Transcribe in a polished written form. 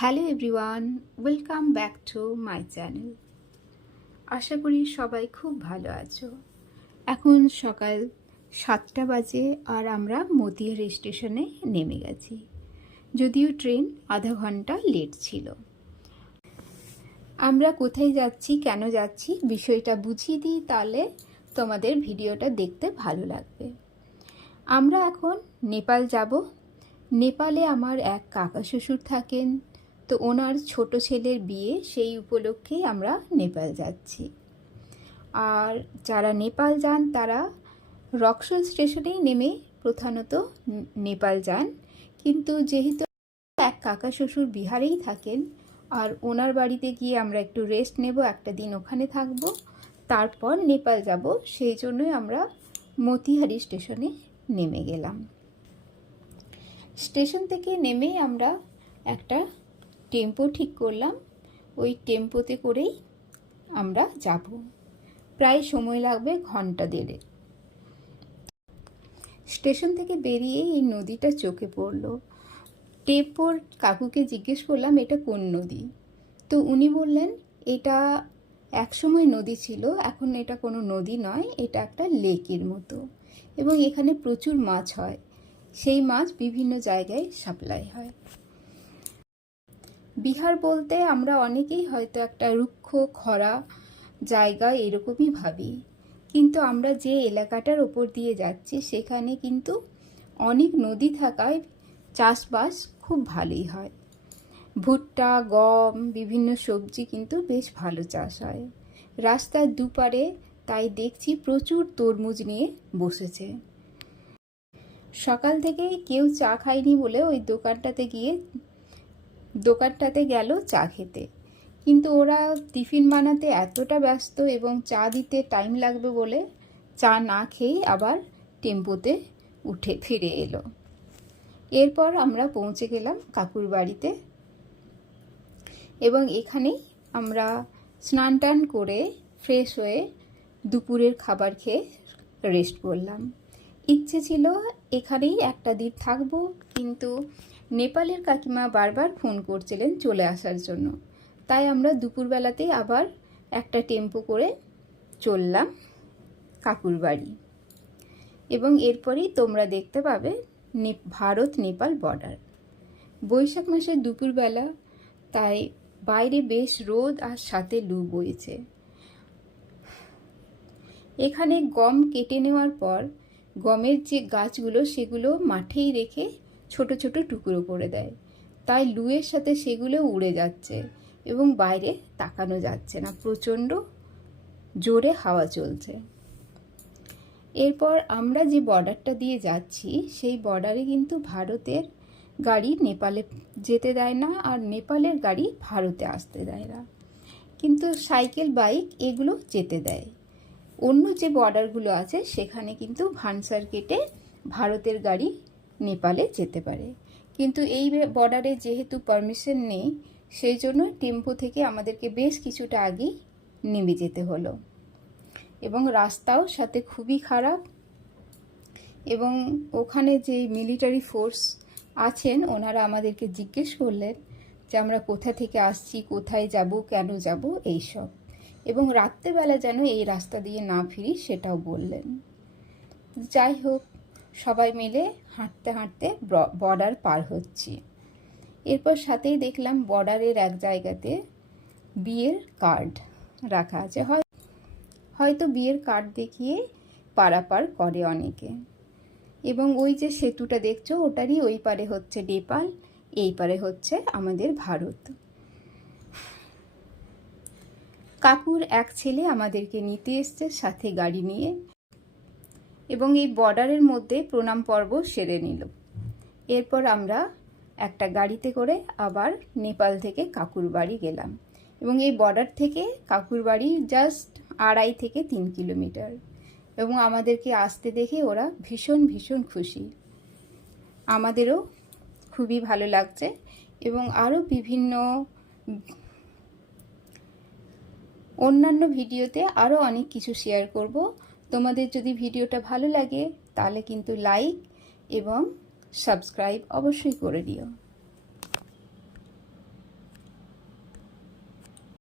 Hello everyone, welcome back to my channel. আশা করি সবাই খুব ভালো আছো। এখন সকাল 7টা বাজে আর আমরা মতিহারি স্টেশনে নেমে গেছি। যদিও ট্রেন আধা ঘন্টা লেট ছিল। আমরা কোথায় যাচ্ছি, কেন যাচ্ছি বিষয়টা বুঝিয়ে দিই, তাহলে তোমাদের ভিডিওটা দেখতে ভালো লাগবে। আমরা এখন নেপাল যাব। নেপালে আমার এক কাকা শ্বশুর থাকেন, তো ওনার ছোট ছেলের বিয়ে, সেই উপলক্ষে আমরা নেপাল যাচ্ছি। আর যারা নেপাল যান তারা রক্সোল স্টেশনেই নেমে প্রধানত নেপাল যান, কিন্তু যেহেতু এক কাকা শ্বশুর বিহারেই থাকেন আর ওনার বাড়িতে গিয়ে আমরা একটু রেস্ট নেব, একটা দিন ওখানে থাকব, তারপর নেপাল যাব, সেই জন্যই আমরা মতিহারি স্টেশনে নেমে গেলাম। স্টেশন থেকে নেমেই আমরা একটা টেম্পো ঠিক করলাম, ওই টেম্পোতে করেই আমরা যাব। প্রায় সময় লাগবে ঘন্টা দেড়েক। স্টেশন থেকে বেরিয়ে এই নদীটা চোখে পড়লো। টেম্পোর কাকুকে জিজ্ঞেস করলাম এটা কোন নদী, তো উনি বললেন এটা একসময় নদী ছিল, এখন এটা কোনো নদী নয়, এটা একটা লেকের মতো, এবং এখানে প্রচুর মাছ হয়। সেই মাছ বিভিন্ন জায়গায় সাপ্লাই হয়। বিহার বলতে আমরা অনেকেই হয়তো একটা রুক্ষ খরা জায়গা এরকমই ভাবি, কিন্তু আমরা যে এলাকাটার ওপর দিয়ে যাচ্ছি সেখানে কিন্তু অনেক নদী থাকায় চাষবাস খুব ভালোই হয়। ভুট্টা, গম, বিভিন্ন সবজি কিন্তু বেশ ভালো চাষ হয়। রাস্তার দুপারে তাই দেখছি প্রচুর তরমুজ নিয়ে বসেছে। সকাল থেকে কেউ চা খায়নি বলে ওই দোকানটাতে গেল চা খেতে, কিন্তু ওরা টিফিন বানাতে এতটা ব্যস্ত এবং চা দিতে টাইম লাগবে বলে চা না খেয়েই আবার টেম্পোতে উঠে ফিরে এলো। এরপর আমরা পৌঁছে গেলাম কাকুর বাড়িতে, এবং এখানেই আমরা স্নান টান করে ফ্রেশ হয়ে দুপুরের খাবার খেয়ে রেস্ট করলাম। ইচ্ছে ছিল এখানেই একটা দিন থাকবো, কিন্তু নেপালের কাকিমা বারবার ফোন করছিলেন চলে আসার জন্য, তাই আমরা দুপুরবেলাতেই আবার একটা টেম্পো করে চললাম কাকুর বাড়ি। এবং এরপরেই তোমরা দেখতে পাবে ভারত নেপাল বর্ডার। বৈশাখ মাসের দুপুরবেলা, তাই বাইরে বেশ রোদ আর সাথে লু বইছে। এখানে গম কেটে নেওয়ার পর গমের যে গাছগুলো সেগুলো মাঠেই রেখে ছোট ছোট টুকরো করে দেয়, তাই লুয়ের সাথে সেগুলো উড়ে যাচ্ছে এবং বাইরে তাকানো যাচ্ছে না, প্রচণ্ড জোরে হাওয়া চলছে। এরপর আমরা যে বর্ডারটা দিয়ে যাচ্ছি সেই বর্ডারে কিন্তু ভারতের গাড়ি নেপালে যেতে দেয় না, আর নেপালের গাড়ি ভারতে আসতে দেয় না, কিন্তু সাইকেল, বাইক এগুলো যেতে দেয়। অন্য যে বর্ডারগুলো আছে সেখানে কিন্তু ভানসার কেটে ভারতের গাড়ি নেপালে যেতে পারে, কিন্তু এই বর্ডারে যেহেতু পারমিশন নেই, সেই জন্য টেম্পো থেকে আমাদেরকে বেশ কিছুটা আগেই নেমে যেতে হলো। এবং রাস্তাও সাথে খুবই খারাপ, এবং ওখানে যে মিলিটারি ফোর্স আছেন ওনারা আমাদেরকে জিজ্ঞেস করলেন যে আমরা কোথা থেকে আসছি, কোথায় যাব, কেন যাব, এইসব, এবং রাত্রেবেলা যেন এই রাস্তা দিয়ে না ফিরি সেটাও বললেন। যাই হোক, সবাই মিলে হাঁটতে হাঁটতে বর্ডার পার হচ্ছি। এরপর সাথেই দেখলাম বর্ডারের এক জায়গাতে বিয়ের কার্ড রাখা আছে, হয়তো বিয়ের কার্ড দেখিয়ে পারাপার করে অনেকে। এবং ওই যে সেতুটা দেখছো ওটারই ওই পারে হচ্ছে নেপাল, এই পারে হচ্ছে আমাদের ভারত। কাকুর এক ছেলে আমাদেরকে নিতে এসছে সাথে গাড়ি নিয়ে, এবং এই বর্ডারের মধ্যে প্রণাম পর্ব সেরে নিল। এরপর আমরা একটা গাড়িতে করে আবার নেপাল থেকে কাকুর বাড়ি গেলাম, এবং এই বর্ডার থেকে কাকুর বাড়ি জাস্ট 2.5 থেকে 3 কিলোমিটার, এবং আমাদেরকে আসতে দেখে ওরা ভীষণ ভীষণ খুশি। আমাদেরও খুবই ভালো লাগছে, এবং আরও বিভিন্ন অন্যান্য ভিডিওতে আরও অনেক কিছু শেয়ার করব। তোমাদের যদি ভিডিওটা ভালো লাগে তাহলে কিন্তু লাইক এবং সাবস্ক্রাইব অবশ্যই করে দিও।